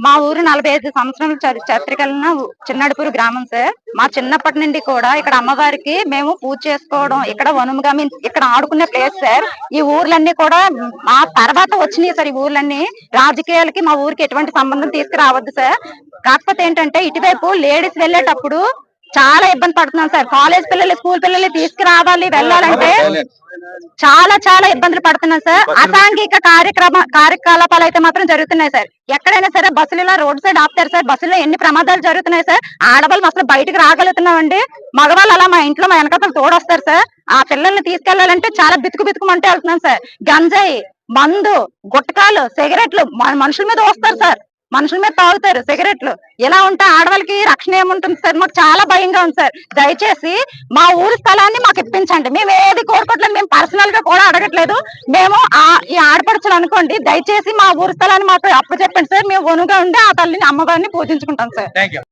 మా ఊరు నలభై ఐదు సంవత్సరాలు చరి- చరిత్ర గ్రామం సార్. మా చిన్నప్పటి నుండి కూడా ఇక్కడ అమ్మవారికి మేము పూజ చేసుకోవడం ఇక్కడ వనుముగా మేము ఇక్కడ ఆడుకునే ప్లేస్ సార్. ఈ ఊర్లన్నీ కూడా మా తర్వాత వచ్చినాయి సార్ ఈ ఊర్లన్నీ. రాజకీయాలకి మా ఊరికి ఎటువంటి సంబంధం తీసుకురావద్దు సార్. కాకపోతే ఏంటంటే ఇటువైపు లేడీస్ వెళ్ళేటప్పుడు చాలా ఇబ్బంది పడుతున్నాం సార్. కాలేజ్ పిల్లలు స్కూల్ పిల్లలు తీసుకురావాలి వెళ్ళాలంటే చాలా చాలా ఇబ్బందులు పడుతున్నాం సార్. అసాంఘిక కార్యక్రమ కార్యకలాపాలు అయితే మాత్రం జరుగుతున్నాయి సార్. ఎక్కడైనా సరే బస్సులు ఇలా రోడ్ సైడ్ ఆపుతారు సార్. బస్సులో ఎన్ని ప్రమాదాలు జరుగుతున్నాయి సార్? ఆడవాళ్ళు అసలు బయటకు రాగలుగుతున్నామండి. మగవాళ్ళు అలా మా ఇంట్లో మా వెనకాల తోడొస్తారు సార్. ఆ పిల్లల్ని తీసుకెళ్ళాలంటే చాలా బితుకు బితుకుమంటే వెళ్తున్నాం సార్. గంజాయి మందు గుట్టకాలు సిగరెట్లు మన- మనుషుల మీద వస్తారు సార్. మనుషుల మీద తాగుతారు సిగరెట్లు. ఇలా ఉంటే ఆడవాళ్ళకి రక్షణ ఏముంటుంది సార్? మాకు చాలా భయంగా ఉంది సార్. దయచేసి మా ఊరి స్థలాన్ని మాకు ఇప్పించండి. మేము ఏది కోరుకోవట్లేదు మేము పర్సనల్గా కూడా అడగట్లేదు. మేము ఆ ఈ ఆడపడుచులు అనుకోండి. దయచేసి మా ఊరి స్థలాన్ని మాకు అప్పచెప్పండి సార్. మేము ఒనుగా ఉండి ఆ తల్లిని అమ్మగారిని పూజించుకుంటాం సార్. Thank you